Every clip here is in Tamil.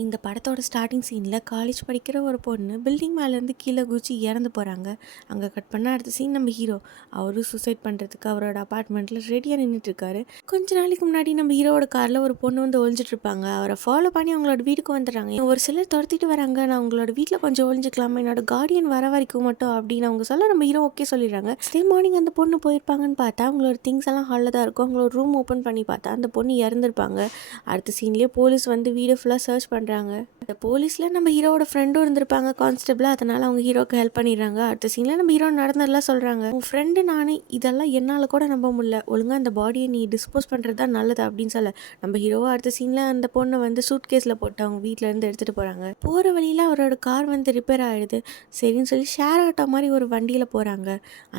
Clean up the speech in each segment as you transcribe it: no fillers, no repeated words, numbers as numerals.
இந்த படத்தோட ஸ்டார்ட்டிங் சீனில் காலேஜ் படிக்கிற ஒரு பொண்ணு பில்டிங் மேலேருந்து கீழே குதிச்சு இறந்து போகிறாங்க. அங்கே கட் பண்ண அடுத்த சீன் நம்ம ஹீரோ அவரும் சூசைட் பண்ணுறதுக்கு அவரோட அப்பார்ட்மெண்ட்டில் ரெடியாக நின்றுட்டுருக்காரு. கொஞ்ச நாளைக்கு முன்னாடி நம்ம ஹீரோவோட காரில் ஒரு பொண்ணு வந்து ஒழிஞ்சிட்டு இருப்பாங்க. அவரை ஃபாலோ பண்ணி அவங்களோட வீட்டுக்கு வந்துடுறாங்க. ஒரு சிலர் துரத்திட்டு வராங்க. நான் உங்களோட வீட்டில் கொஞ்சம் ஒழிஞ்சிக்கலாமா, என்னோட கார்டியன் வர வரைக்கும் மட்டும் அப்படின்னு அவங்க சொல்ல நம்ம ஹீரோ ஓகே சொல்லிடுறாங்க. அதே மார்னிங் அந்த பொண்ணு போயிருப்பாங்கன்னு பார்த்தா அவங்களோட திங்ஸ் எல்லாம் ஹாலில் தான் இருக்கும். அவங்களோட ரூம் ஓப்பன் பண்ணி பார்த்தா அந்த பொண்ணு இறந்துருப்பாங்க. அடுத்த சீன்லேயே போலீஸ் வந்து வீடு ஃபுல்லாக சர்ச் பண்ணுறாங்க. அந்த போலீஸில் நம்ம ஹீரோவோட ஃப்ரெண்டும் இருந்திருப்பாங்க கான்ஸ்டபிள். அதனால் அவங்க ஹீரோக்கு ஹெல்ப் பண்ணிடுறாங்க. அடுத்த சீனில் நம்ம ஹீரோ நடந்ததெல்லாம் சொல்கிறாங்க. உன் ஃப்ரெண்டு நானே இதெல்லாம் என்னால் கூட நம்ப முடியல, ஒழுங்காக அந்த பாடியை நீ டிஸ்போஸ் பண்ணுறது தான் நல்லது அப்படின்னு சொல்ல நம்ம ஹீரோவை அடுத்த சீனில் அந்த பொண்ணை வந்து சூட் கேஸில் போட்டு அவங்க வீட்டிலேருந்து எடுத்துகிட்டு போகிறாங்க. போகிற வழியில் அவரோட கார் வந்து ரிப்பேர் ஆகிடுது. சரின்னு சொல்லி ஷேர் ஆட்டோ மாதிரி ஒரு வண்டியில் போகிறாங்க.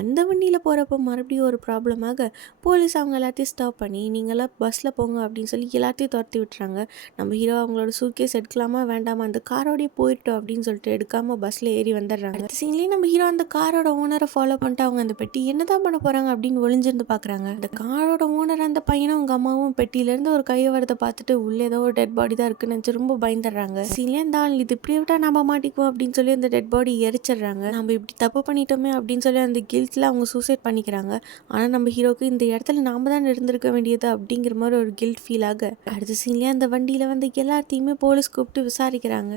அந்த வண்டியில் போகிறப்போ மறுபடியும் ஒரு ப்ராப்ளமாக போலீஸ் அவங்க எல்லாத்தையும் ஸ்டாப் பண்ணி நீங்களாம் பஸ்ஸில் போங்க அப்படின்னு சொல்லி எல்லாத்தையும் துரத்தி விட்டுறாங்க. நம்ம ஹீரோ அவங்களோட சூட்கேஸ் எடுக்கலாமா வேண்டாமா, அந்த காரோடய போயிட்டோம் அப்படின்னு சொல்லிட்டு எடுக்காமல் பஸ்ஸில் ஏறி வந்துடுறாங்க. அடுத்த சீன்லேயே நம்ம ஹீரோ அந்த காரோட ஓனரை ஃபாலோ பண்ணிட்டு அவங்க அந்த பெட்டி என்னதான் பண்ண போகிறாங்க அப்படின்னு ஒளிஞ்சிருந்து பார்க்குறாங்க. அந்த காரோட ஓனர் அந்த பையனும் அவங்க அம்மாவும் பெட்டியிலேருந்து ஒரு கையை வரதை பார்த்துட்டு உள்ளே ஏதோ ஒரு டெட் பாடி தான் இருக்குன்னு நினச்சி ரொம்ப பயந்துடுறாங்க. சீன்லேயே அந்த ஆள் இது இப்படி விட்டா நம்ம மாட்டிக்குவோம் அப்படின்னு சொல்லி அந்த டெட் பாடி எரிச்சிடுறாங்க. நம்ம இப்படி தப்பு பண்ணிட்டோமே அப்படின்னு சொல்லி அந்த கில்ட்டில் அவங்க சூசைட் பண்ணிக்கிறாங்க. ஆனால் நம்ம ஹீரோக்கு இந்த இடத்துல நாம தான் இருந்திருக்க வேண்டியது அப்படிங்கிற மாதிரி ஒரு கில்ட் ஃபீல் ஆக அடுத்த சீன்லேயே அந்த வண்டியில் வந்து எல்லாத்தையுமே போலீஸ் கூப்பிட்டு விசாரிக்கிறாங்க.